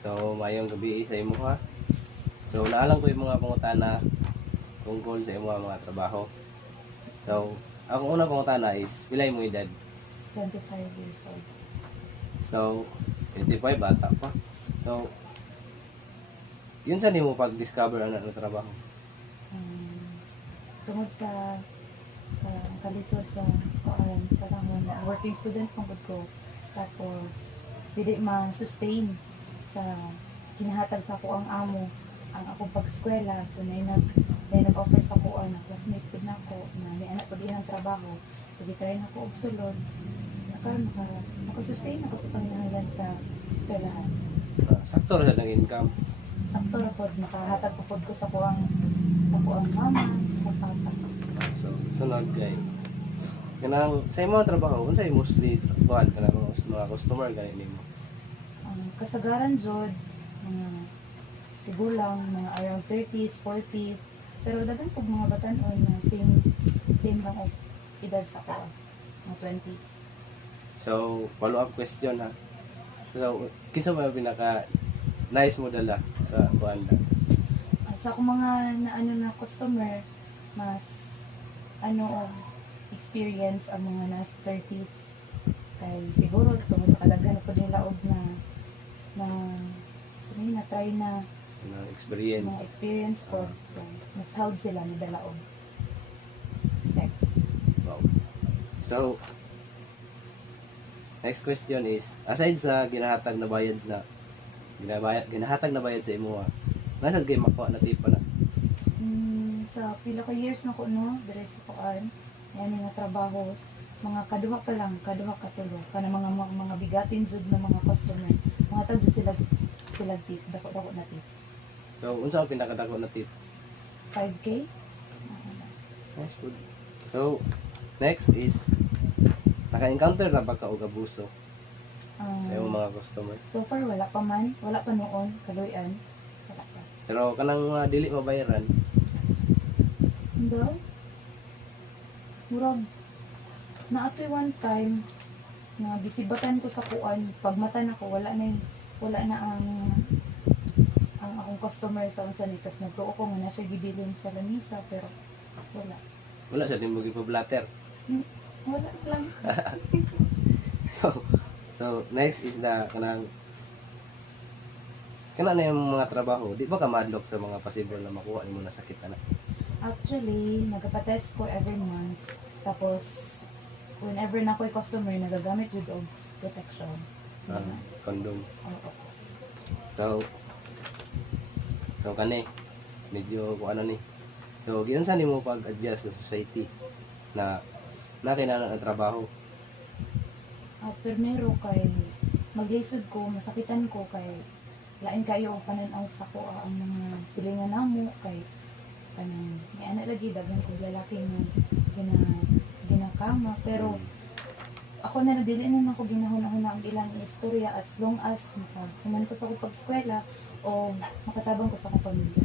So, mayong gabi sa imo ha. So, naalang ko yung mga pangutana tungkol sa imo mga trabaho. So, ang unang pangutana is, pilay mo edad? 25 years old. So, 25, bata pa. So, yun saan mo pag-discover ang trabaho? Tungod sa kalisod sa panahon na working student pang ko. Tapos, dili ma-sustain sa kinahatag sa ako ang amo ang akong pag-eskwela. So, nag-offer sa ko na classmate ko na ako na may anak ko din ang trabaho. So, gitry na ako og sulod. Nakasustain ako sa panginahalan sa eskwelahan. Sakto rin ng income. Sakto na po, makahatag po ko sa kuang mama, sa papa. So, sunod kay kanang sa imong trabaho, unsay mostly trabahan kanang mga customer gani nimo? Kasagaran jud mga tigulang, mga around 30s, 40s, pero daghan pug mga batan-on na same lang og edad sa ko, mga 20s. So, follow-up question ha. So, kinsa ba pinaka nice mo dala sa kuanda? Sa akong mga na customer, mas experience ang mga nasa 30s. Kay siguro tungod sa kadaghan po nila og na try na Experience. mga experience po. So, mas hawd sila ni dala og sex. Wow. So, next question is, aside sa ginahatag na bayad sa imo, nasad kay makuha na tipa na? Sa pila ka years na ko dire sa kuan, yan nga trabaho, mga kaduha ka tulo kana mga bigatin jud na mga customer. Mga tag sila tip, dako na tip. So, unsa ang pinakadako na tip? 5K? Nice good. So, next is, naka-encounter na ba ka og abuso sa iyong mga customer? So far wala pa noon, kaluyan. Wala pa. Pero kanang mga dili mabayaran, Hindi. Murag, naatoy one time, na gisibatan ko sa kuan, pagmata na ko, wala na ang akong customer sa unsa nitas nagtuo ko nga na siya gibilin sa lamisa, pero wala siya din mo gipablatter. Wala lang. So next is kanang na yung mga trabaho, di ba ka madlock sa mga possible na makuha nimo na sakit na? Actually, nagpa-test ko every month. Tapos, whenever na ko'y customer, nagagamit jud og protection. Condom. Oo. So kani medyo kung ano ni. So giunsa nimo pag-adjust sa society na kinahanglan ang trabaho? Primero kay maglisod ko, masakitan ko kay lain kayo og panan-aw sa ko ang mga silingan namo kay kanang may anak lagi daghan kog lalaki nga ginakama, pero ako na dili na ako ginahuna-huna ang ilang istorya as long as makahuman ko sa akong pag-eskwela o makatabang ko sa akong pamilya.